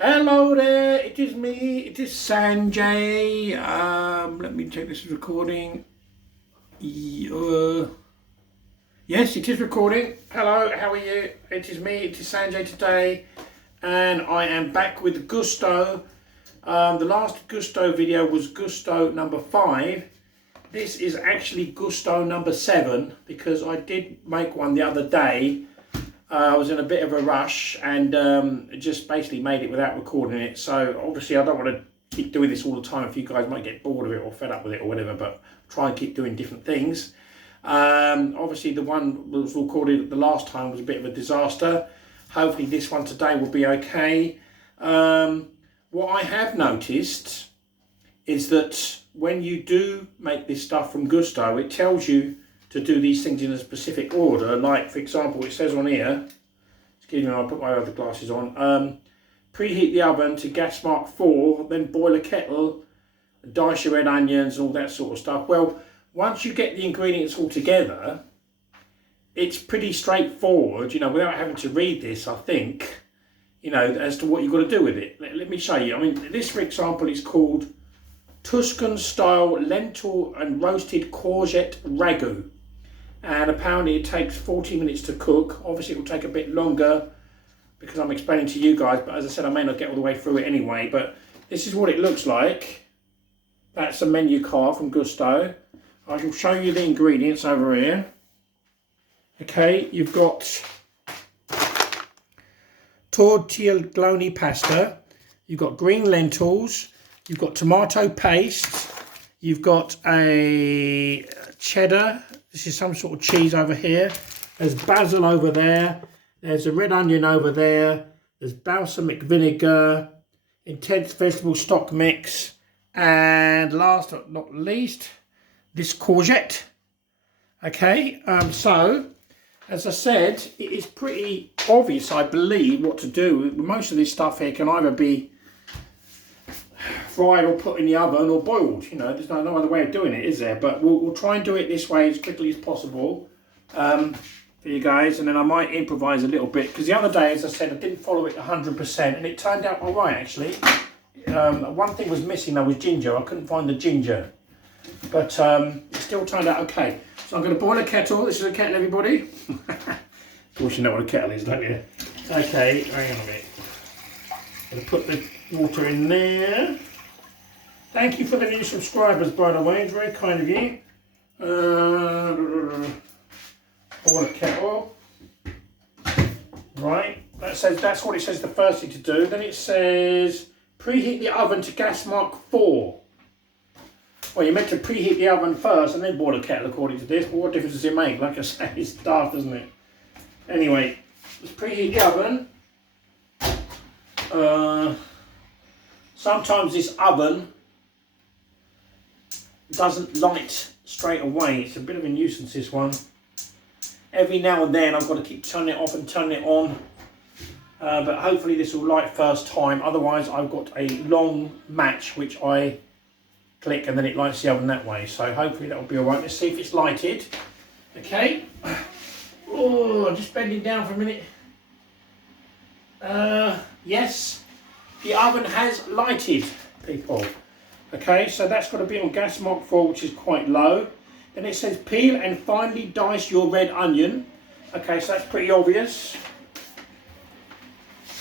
Hello there, it is me, it is Sanjay. Let me check this is recording. Yes, it is recording. Hello, how are you? It is me, it is Sanjay today, and I am back with Gousto. The last Gousto video was Gousto number 5. This is actually Gousto number 7 because I did make one the other day. I was in a bit of a rush and just basically made it without recording it. So obviously I don't want to keep doing this all the time. If you guys might get bored of it or fed up with it or whatever, but try and keep doing different things. Obviously the one that was recorded the last time was a bit of a disaster. Hopefully this one today will be okay. What I have noticed is that when you do make this stuff from Gousto, it tells you to do these things in a specific order. Like, for example, it says on here, excuse me, I'll put my other glasses on, preheat the oven to gas mark 4, then boil a kettle, dice your red onions and all that sort of stuff. Well, once you get the ingredients all together, it's pretty straightforward, you know, without having to read this, I think, you know, as to what you've got to do with it. Let me show you. I mean, this, for example, is called Tuscan style lentil and roasted courgette ragu. And apparently it takes 40 minutes to cook. Obviously it will take a bit longer because I'm explaining to you guys, but as I said, I may not get all the way through it anyway. But this is what it looks like. That's a menu card from Gousto. I shall show you the ingredients over here. Okay, you've got tortiglione pasta, you've got green lentils, you've got tomato paste, you've got a cheddar. This is some sort of cheese over here. There's basil over there. There's a red onion over there. There's balsamic vinegar, intense vegetable stock mix, and last but not least, this courgette. Okay, so as I said, it is pretty obvious, I believe, what to do. Most of this stuff here can either be fried or put in the oven or boiled. You know, there's no other way of doing it, is there? But we'll try and do it this way as quickly as possible for you guys, and then I might improvise a little bit because the other day, as I said, I didn't follow it 100% and it turned out all right actually. One thing was missing though was ginger. I couldn't find the ginger, but it still turned out okay. So I'm going to boil a kettle. This is a kettle, everybody. Of course you know what a kettle is, don't you? Okay, hang on a minute. I'm going to put the water in there. Thank you for the new subscribers, by the way. It's very kind of you. Boil a kettle. Right. That's what it says the first thing to do. Then it says preheat the oven to gas mark 4. Well, you're meant to preheat the oven first and then boil a kettle according to this. But what difference does it make? Like I say, it's daft, doesn't it? Anyway, let's preheat the oven. Sometimes this oven doesn't light straight away. It's a bit of a nuisance, this one. Every now and then I've got to keep turning it off and turning it on. But hopefully this will light first time. Otherwise I've got a long match which I click and then it lights the oven that way. So hopefully that will be alright. Let's see if it's lighted. Okay. Oh, I'm just bending down for a minute. Yes. The oven has lighted, people. Okay, so that's got to be on gas mark 4, which is quite low. Then it says peel and finely dice your red onion. Okay, so that's pretty obvious.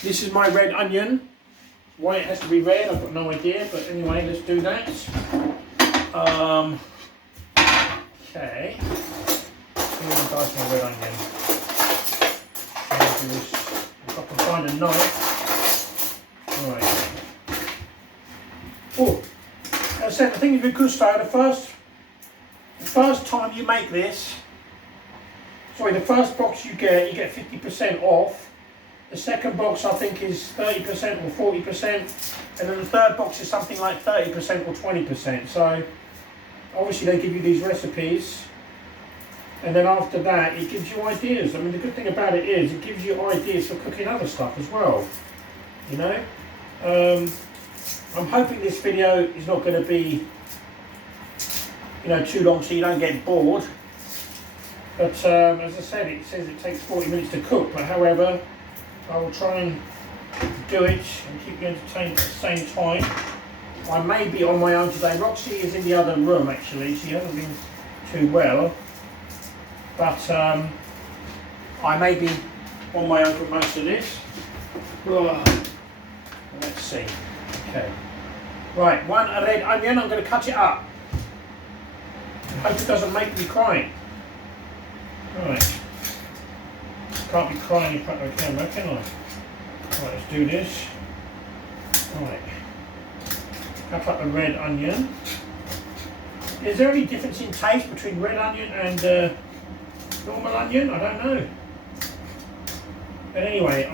This is my red onion. Why it has to be red, I've got no idea. But anyway, let's do that. Okay. Peel and dice my red onion. If I can find a knife. Right. Oh, as I said, the thing is with Gousto, the first time you make this, the first box you get 50% off. The second box I think is 30% or 40%, and then the third box is something like 30% or 20%. So obviously they give you these recipes, and then after that it gives you ideas. I mean, the good thing about it is it gives you ideas for cooking other stuff as well. You know. I'm hoping this video is not going to be, you know, too long so you don't get bored. But as I said, it says it takes 40 minutes to cook. But however, I will try and do it and keep you entertained at the same time. I may be on my own today. Roxy is in the other room actually. She hasn't been too well, but I may be on my own for most of this. Let's see. Okay. Right, one red onion. I'm going to cut it up. I hope it doesn't make me cry. Right. Can't be crying in front of the camera, can I? Right, let's do this. Right. Cut up a red onion. Is there any difference in taste between red onion and normal onion? I don't know. But anyway,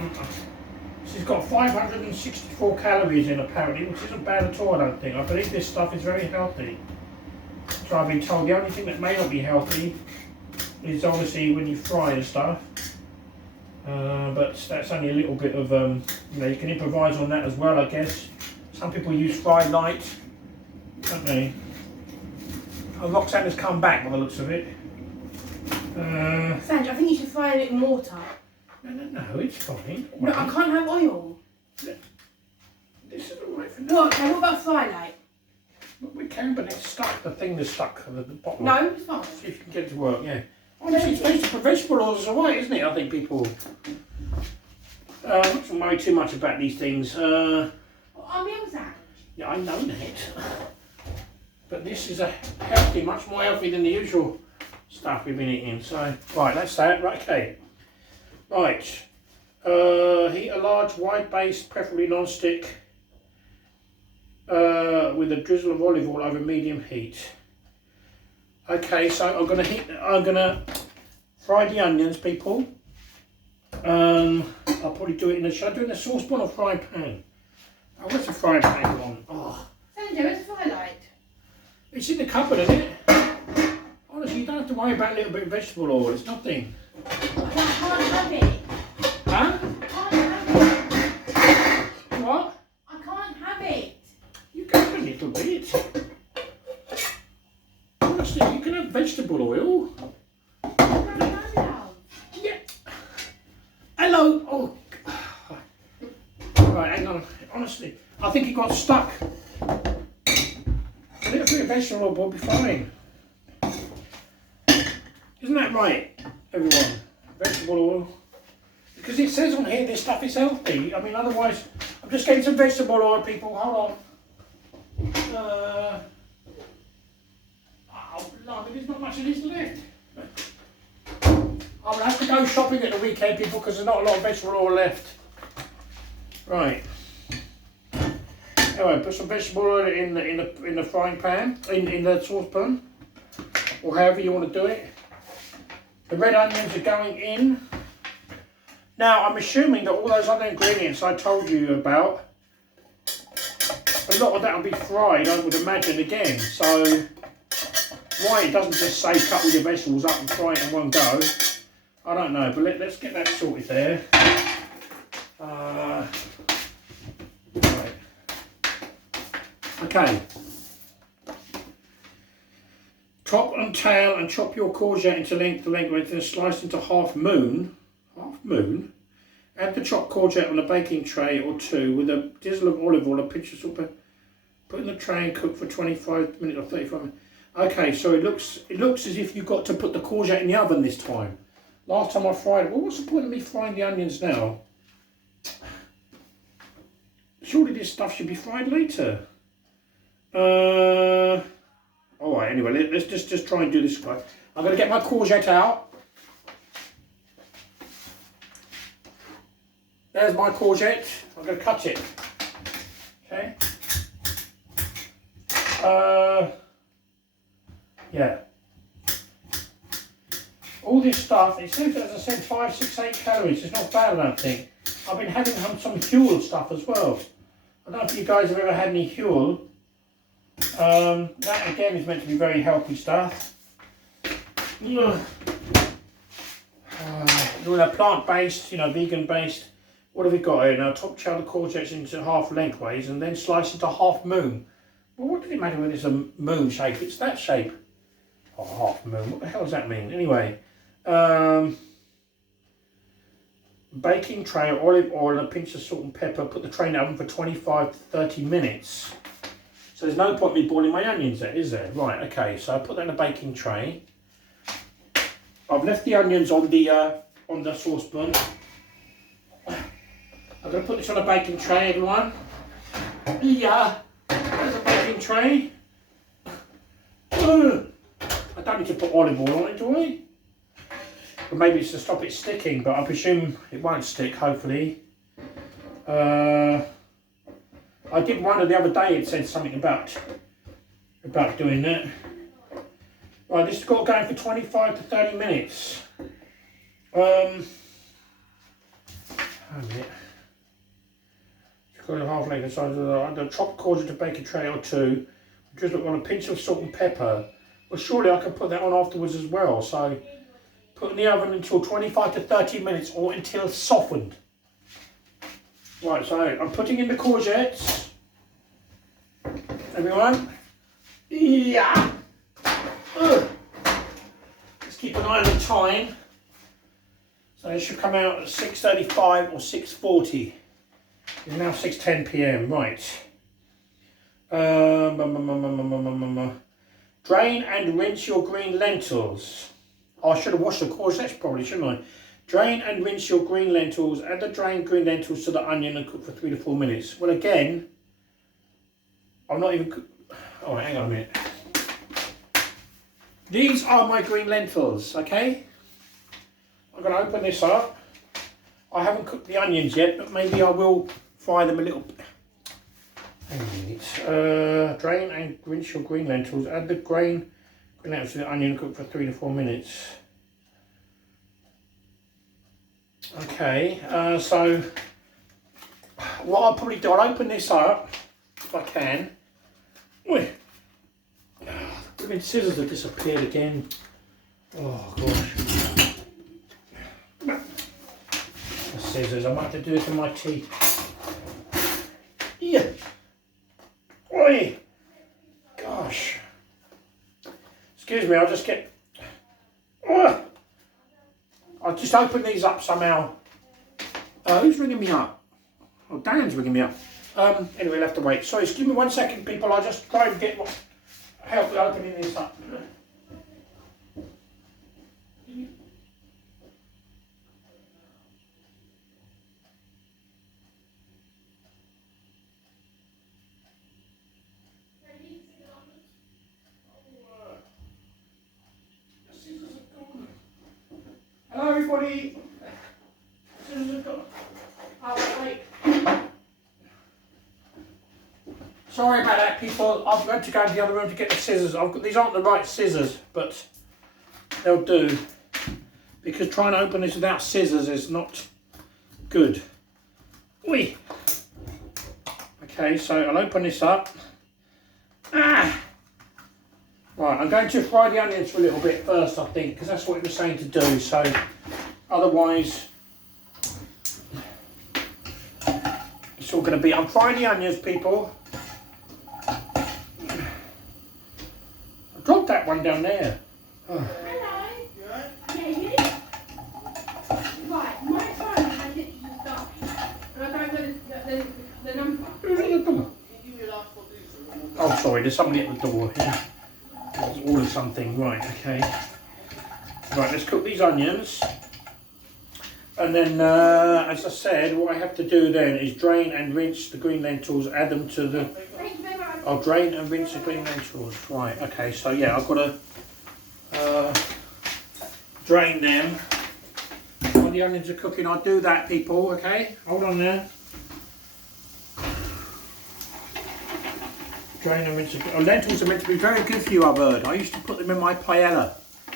this has got 564 calories in apparently, which isn't bad at all, I don't think. I believe this stuff is very healthy. So I've been told the only thing that may not be healthy is obviously when you fry and stuff. But that's only a little bit of, you know, you can improvise on that as well, I guess. Some people use fry light, don't they? Oh, Roxanne has come back by the looks of it. Sandra, I think you should fry it in water. No, it's fine. No, I can't have oil. This is alright for now. What? Okay, what about fry light? We can, but it's stuck. The thing that's stuck at the bottom. No, it's fine. See if you can get it to work, yeah. Honestly, vegetable oil is alright, isn't it? I think people not worry too much about these things. On the other side. Yeah, I know that. But this is a healthy, much more healthy than the usual stuff we've been eating. So, right, that's that. Right, okay. Right. Heat a large, wide-based, preferably non-stick, with a drizzle of olive oil over medium heat. Okay, so I'm gonna fry the onions, people. I'll probably do it in should I do it in a saucepan or frying pan? Oh, where's the frying pan gone? Oh. Sandra, where's the fry light? It's in the cupboard, isn't it? Honestly, you don't have to worry about a little bit of vegetable oil. It's nothing. I can't have it. Huh? I can't have it. What? I can't have it. You can have a little bit. Honestly, you can have vegetable oil. Yeah. Hello. Oh. Right, hang on. Honestly, I think it got stuck. A little bit of vegetable oil will be fine. Isn't that right, everyone? Vegetable oil. Because it says on here this stuff is healthy. I mean, otherwise, I'm just getting some vegetable oil, people. Hold on. Oh, blimey, there's not much of this left. I will have to go shopping at the weekend, people, because there's not a lot of vegetable oil left. Right. Anyway, put some vegetable oil in the frying pan, in the saucepan, or however you want to do it. The red onions are going in. Now, I'm assuming that all those other ingredients I told you about, a lot of that will be fried, I would imagine, again. So, why it doesn't just say cut all your vegetables up and fry it in one go, I don't know. But let's get that sorted there. Right. Okay. Top and tail and chop your courgette into length, then slice into half moon. Add the chopped courgette on a baking tray or two with a drizzle of olive oil, a pinch of salt. Put in the tray and cook for 25 minutes or 35 minutes. Okay, so it looks as if you've got to put the courgette in the oven this time. Last time I fried it, well, what's the point of me frying the onions now? Surely this stuff should be fried later. Alright, anyway, let's just try and do this, guys. I'm going to get my courgette out. There's my courgette. I'm going to cut it. Okay. Yeah. All this stuff, it says, as I said, 5, 6, 8 calories. It's not bad, I don't think. I've been having some Huel stuff as well. I don't know if you guys have ever had any Huel. That again is meant to be very healthy stuff. Doing a plant-based, vegan-based. What have we got here now? Top chow the courgettes into half lengthways and then slice into half moon. Well, what does it matter whether it's a moon shape? It's that shape. Oh, half moon. What the hell does that mean? Anyway, baking tray, olive oil and a pinch of salt and pepper. Put the tray in the oven for 25 to 30 minutes. So there's no point in me boiling my onions there, is there? Right, okay, so I put that in a baking tray. I've left the onions on the saucepan. I'm going to put this on a baking tray, everyone. Yeah, there's a baking tray. I don't need to put olive oil on it, do I? But maybe it's to stop it sticking, but I presume it won't stick, hopefully. I did one the other day, it said something about doing that. Right, this has got going for 25 to 30 minutes. A minute. Got a half length size of the chopped courgette to bake a tray or two. Just on a pinch of salt and pepper. Well, surely I can put that on afterwards as well. So put in the oven until 25 to 30 minutes or until softened. Right, so I'm putting in the courgettes. Everyone. Yeah. Let's keep an eye on the time. So it should come out at 6:35 or 6:40. It's now 6:10 p.m. Right. Drain and rinse your green lentils. Oh, I should have washed the courgettes probably, shouldn't I? Drain and rinse your green lentils. Add the drained green lentils to the onion and cook for 3 to 4 minutes. Well, again, I'm not even... Oh, hang on a minute. These are my green lentils, okay? I'm going to open this up. I haven't cooked the onions yet, but maybe I will fry them a little bit. Hang on a minute. Drain and rinse your green lentils. Add the green lentils to the onion and cook for 3 to 4 minutes. Okay, so what I'll probably do, I'll open this up if I can. The scissors have disappeared again. Oh gosh. The scissors, I might have to do this with my teeth. Yeah. Oi. Gosh. Excuse me, I'll just get... I'll just open these up somehow. Who's ringing me up? Oh, Dan's ringing me up. Anyway, we'll have to wait. Sorry, excuse me 1 second, people. I'll just try and get help with opening this up. Hello, everybody. Sorry about that, people. I've had to go to the other room to get the scissors. These aren't the right scissors, but they'll do. Because trying to open this without scissors is not good. Oi. Okay, so I'll open this up. Right, I'm going to fry the onions for a little bit first, I think, because that's what it was saying to do. So, otherwise, it's all going to be... I'm frying the onions, people. I dropped that one down there. Oh. Hello. Yeah, you? Right, my phone has literally just died. And I don't know the number. Who's at the door? Oh, sorry, there's somebody at the door here. There's always something. Right, okay. Right, let's cook these onions. And then, as I said, what I have to do then is drain and rinse the green lentils, add them to the... I'll drain and rinse the green lentils. Right, okay, so yeah, I've got to drain them. While the onions are cooking, I'll do that, people, okay? Hold on there. Drain and rinse the... lentils are meant to be very good for you, I've heard. I used to put them in my paella.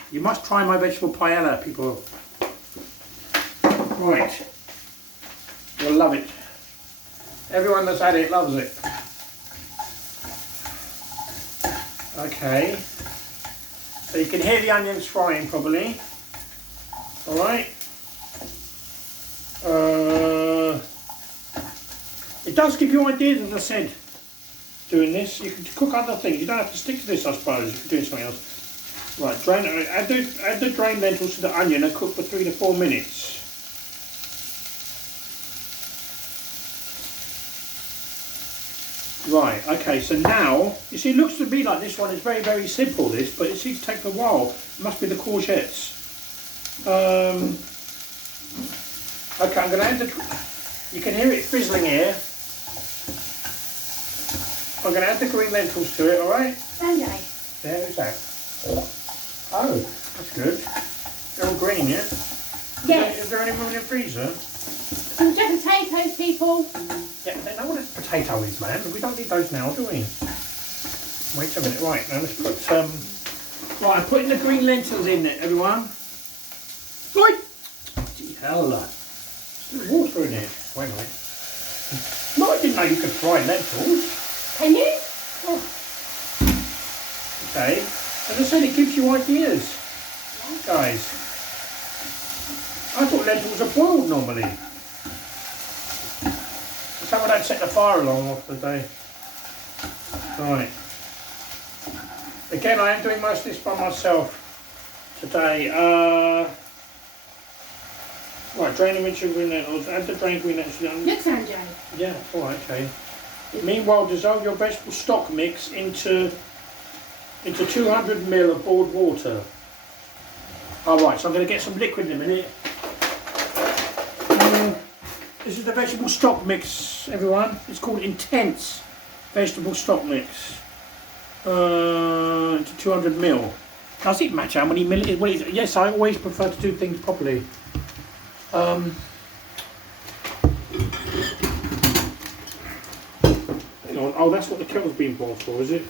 You must try my vegetable paella, people. Right. You'll love it. Everyone that's had it loves it. Okay. So you can hear the onions frying probably. Alright. It does give you ideas, as I said, doing this. You can cook other things. You don't have to stick to this, I suppose, if you're doing something else. Right, add the drained lentils to the onion and cook for 3 to 4 minutes. Right, okay, so now, you see, it looks to me like this one is very, very simple, this, but it seems to take a while. It must be the courgettes. Okay, I'm going to add the, you can hear it fizzling here. I'm going to add the green lentils to it, alright? Sanjay. There, who's that? Oh, that's good. They're all green, yeah? Yes. Is there any more in the freezer? Some just potatoes, people. Yeah, they know what a potato is, man. We don't need those now, do we? Wait a minute, right, now let's put right, I'm putting the green lentils in it, everyone. Right! Gee, hell, there's water in it. Wait a minute. No, I didn't know you could fry lentils. Can you? Oh. Okay. As I said, it gives you ideas. Guys. I thought lentils are boiled normally. So I don't set the fire alarm off today. Right. Again, I am doing most of this by myself today. Right, drain the rich green lentils. Add the drained green lentils. Look, Sanjay. Yeah, alright, okay. Meanwhile, dissolve your vegetable stock mix into 200 ml of boiled water. Alright, so I'm going to get some liquid in a minute. This is the vegetable stock mix, everyone. It's called Intense Vegetable Stock Mix. Into 200 ml. Does it matter how many ml it is? Well, yes, I always prefer to do things properly. Hang on. Oh, that's what the kettle's been boiled for, is it?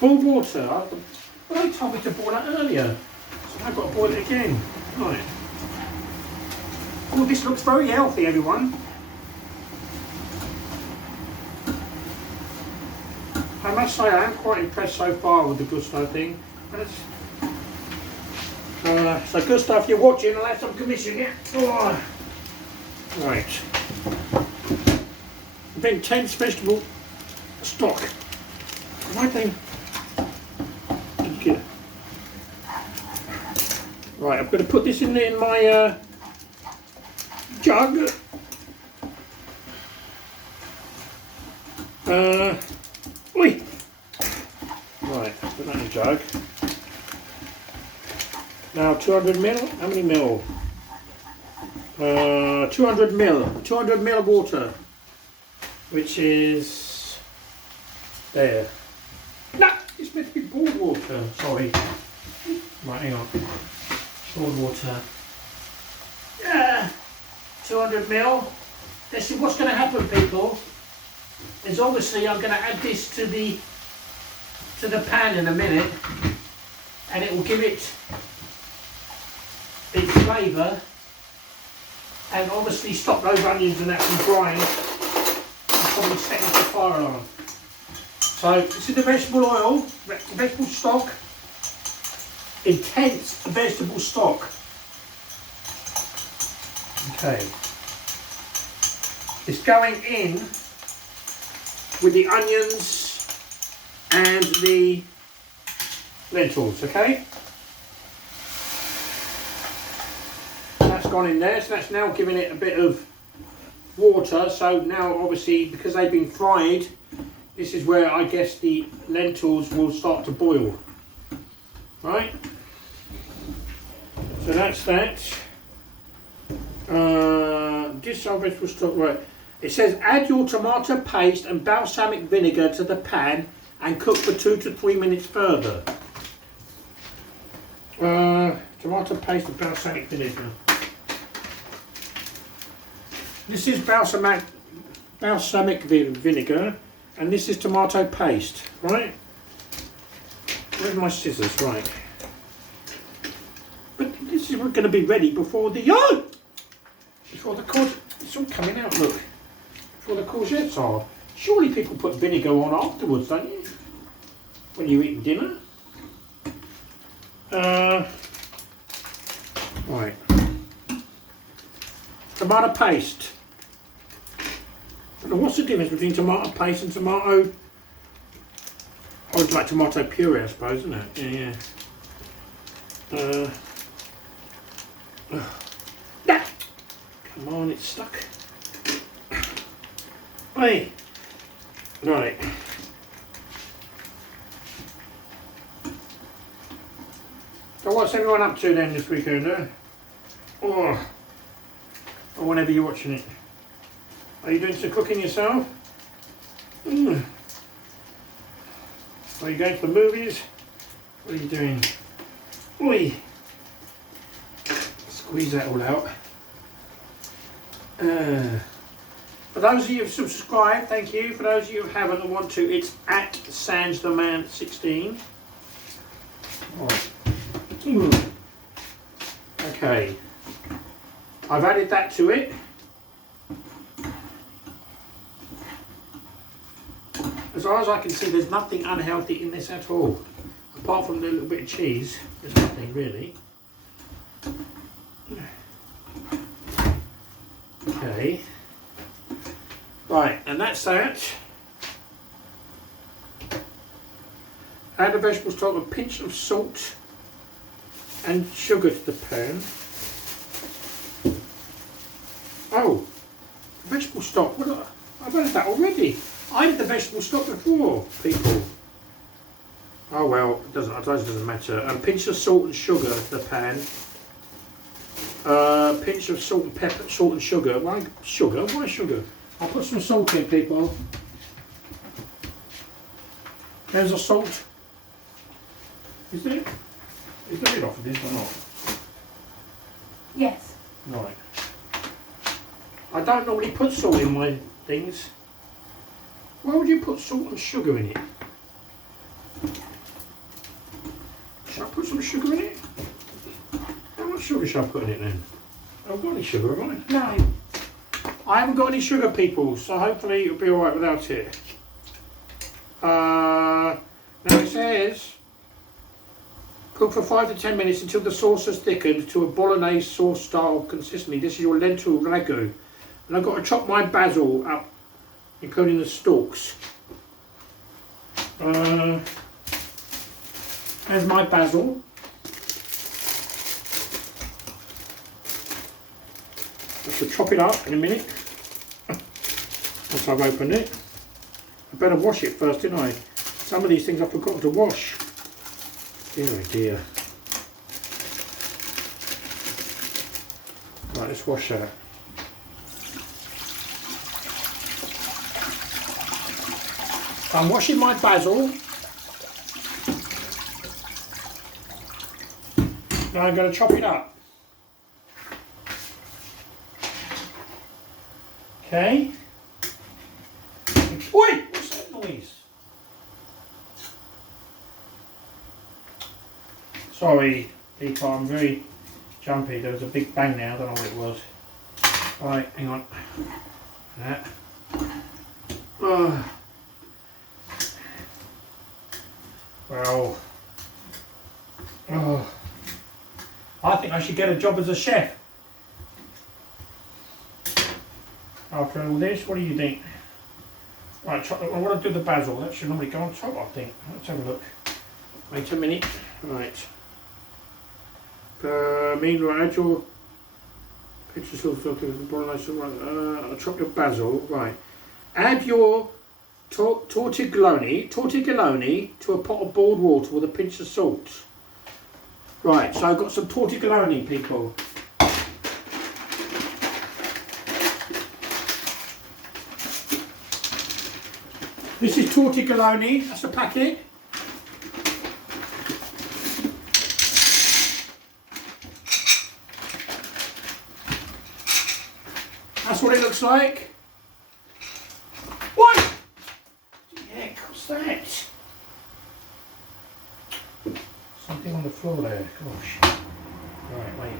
Boiled water. Well, they told me to boil that earlier, so I've got to boil it again. Right. Oh, this looks very healthy, everyone. I must say I am quite impressed so far with the Gousto thing. So Gousto, if you're watching, I'll have some commission, yeah? Oh. Right. Intense vegetable stock. Right thing. Right, I'm going to put this in my jug. Oi! Right, put that in the jug. Now 200 ml. How many ml? 200 ml. 200 ml of water, which is there. No, it's meant to be boiled water. Sorry. Right, hang on. Boiled water. Yeah. 200 ml. This is what's going to happen, people. Is obviously I'm going to add this to the pan in a minute, and it will give it its flavour, and obviously stop those onions and that from drying, and probably set off the fire alarm. So this is the vegetable oil, vegetable stock, intense vegetable stock. Okay. It's going in with the onions and the lentils, okay? That's gone in there, so that's now giving it a bit of water. So now obviously, because they've been fried, this is where I guess the lentils will start to boil. Right? So that's that. Dissolve vegetable stock, right. It says add your tomato paste and balsamic vinegar to the pan and cook for 2 to 3 minutes further. Tomato paste and balsamic vinegar. This is balsamic vinegar, and this is tomato paste, right? Where's my scissors? Right. But this is going to be ready before the courgette. It's all coming out. Look, before the courgettes are. Surely people put vinegar on afterwards, don't you? When you're eating dinner. Right. Tomato paste. Now, what's the difference between tomato paste and tomato? Oh, it's like tomato puree, I suppose, isn't it? Yeah. Nah. Come on, it's stuck. Hey. Right. So what's everyone up to then this weekend, eh? Or whenever you're watching it. Are you doing some cooking yourself? Are you going to the movies? What are you doing? Oi! Squeeze that all out. For those of you who've subscribed, thank you. For those of you who haven't and want to, it's at SangeTheMan16. Right. Okay. I've added that to it. As far as I can see, there's nothing unhealthy in this at all. Apart from the little bit of cheese, there's nothing really. Okay. Right, and that's that. Add the vegetable stock, a pinch of salt and sugar to the pan. Oh, vegetable stock. I've added that already. I did the vegetable stock before, people. Oh well, it doesn't. I suppose it doesn't matter. A pinch of salt and sugar to the pan. Pinch of salt and pepper, salt and sugar. Why sugar? Why sugar? I'll put some salt in, people. There's the salt. Is there? Is there a lid off of this or not? Yes. Right. I don't normally put salt in my things. Why would you put salt and sugar in it? Should I put some sugar in it? How much sugar should I put in it then? I haven't got any sugar, have I? No. I haven't got any sugar, people, so hopefully it'll be alright without it. Now it says cook for 5 to 10 minutes until the sauce has thickened to a bolognese sauce style consistency. This is your lentil ragu. And I've got to chop my basil up, including the stalks. There's my basil. I shall chop it up in a minute. Once I've opened it. I better wash it first, didn't I? Some of these things I've forgotten to wash. Dear oh dear. Right, let's wash that. I'm washing my basil. Now I'm going to chop it up. Okay. Oi! What's that noise? Sorry, people, I'm very jumpy. There was a big bang there, I don't know what it was. Right, hang on. That. Well. I think I should get a job as a chef. After all this, what do you think? Right, I want to do the basil. That should normally go on top, I think. Let's have a look. Wait a minute. Right. Meanwhile, add your picture sauce to the bolognese. I'll chop your basil. Right. Add your tortiglione to a pot of boiled water with a pinch of salt. Right. So I've got some tortiglione, people. This is tortiglione. That's a packet. That's what it looks like. What? Heck, what's that? Something on the floor there. Gosh. Right, wait.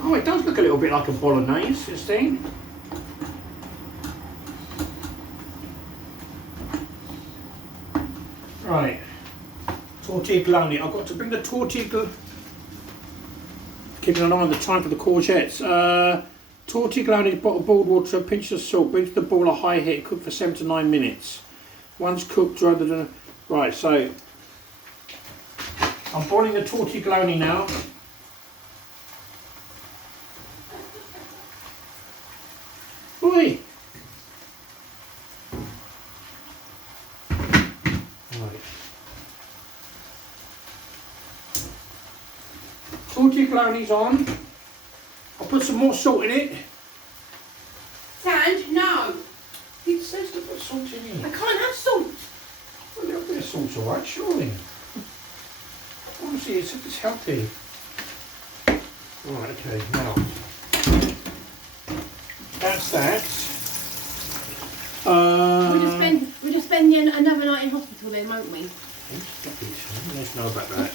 Oh, it does look a little bit like a bolognese, this thing. Right. Tortiglione. I've got to bring the tortiglione. Keeping an eye on the time for the courgettes. Tortiglione, bottle of boiled water, a pinch of salt, bring to the boil a high heat, cook for 7 to 9 minutes. Once cooked, rather than... Right, so... I'm boiling the tortiglione now. we? Right. Torticoloni's on. I'll put some more salt in it. Sanj, no. It says to put salt in I it. can't have salt. Well, a little bit of salt's alright, surely. Obviously, it's healthy. Right, okay, now. That's that. We'll just spend another night in hospital then, won't we? Let's know about that.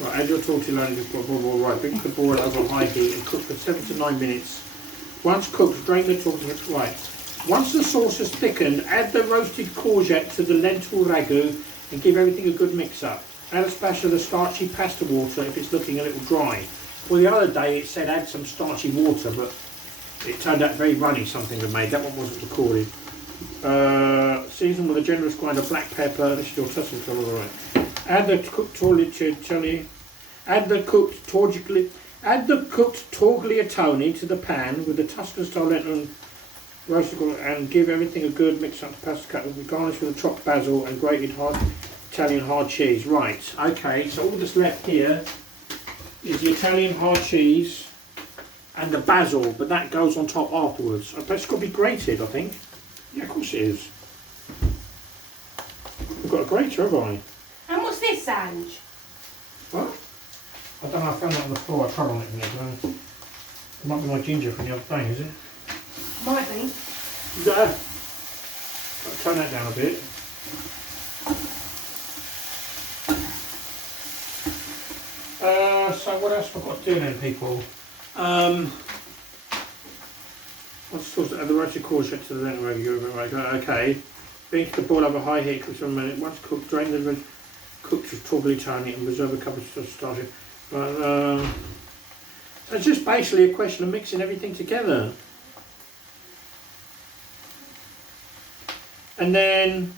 Right, add your tortellini to right. Bring the boil over high heat and cook for 7 to 9 minutes. Once cooked, drain the tortellini. Right. Once the sauce has thickened, add the roasted courgette to the lentil ragu and give everything a good mix up. Add a splash of the starchy pasta water if it's looking a little dry. Well, the other day it said add some starchy water, but it turned out very runny, something we made. That one wasn't recorded. Season with a generous grind of black pepper. This is your Tuscan colour, alright. Add the cooked tortellini. Add the cooked tortellini to the pan with the Tuscan style lentil roasted and give everything a good mix up. Pasta cut. Garnish with a chopped basil and grated Italian hard cheese. Right. Okay. So all that's left here is the Italian hard cheese and the basil, but that goes on top afterwards. I bet it's got to be grated, I think. Yeah, of course it is. I've got a grater, have I? And what's this, Sanj? What? I don't know, I found that on the floor. I tried on it the other day. It might be my ginger from the other day, is it? Might be. Yeah. I'll turn that down a bit. So what else have I got to do then, people? What's the roasted courgette to the lentil ragu? Right, okay. Bring the boil over high heat for 1 minute. Once cooked, drain the cooked tortellini and reserve a couple of starch. It's just basically a question of mixing everything together. And then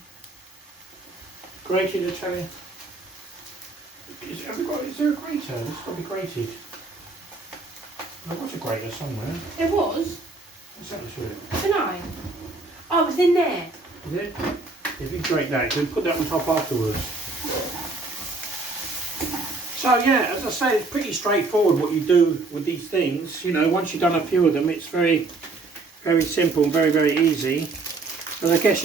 grated Italian. Is there a grater? This has got to be grated. There was a grater somewhere. There was? What's happened to it? I don't know. Oh, it's in there. Is it? If you grate that, you can put that on top afterwards. So yeah, as I say, it's pretty straightforward what you do with these things. You know, once you've done a few of them, it's very, very simple and very, very easy. But I guess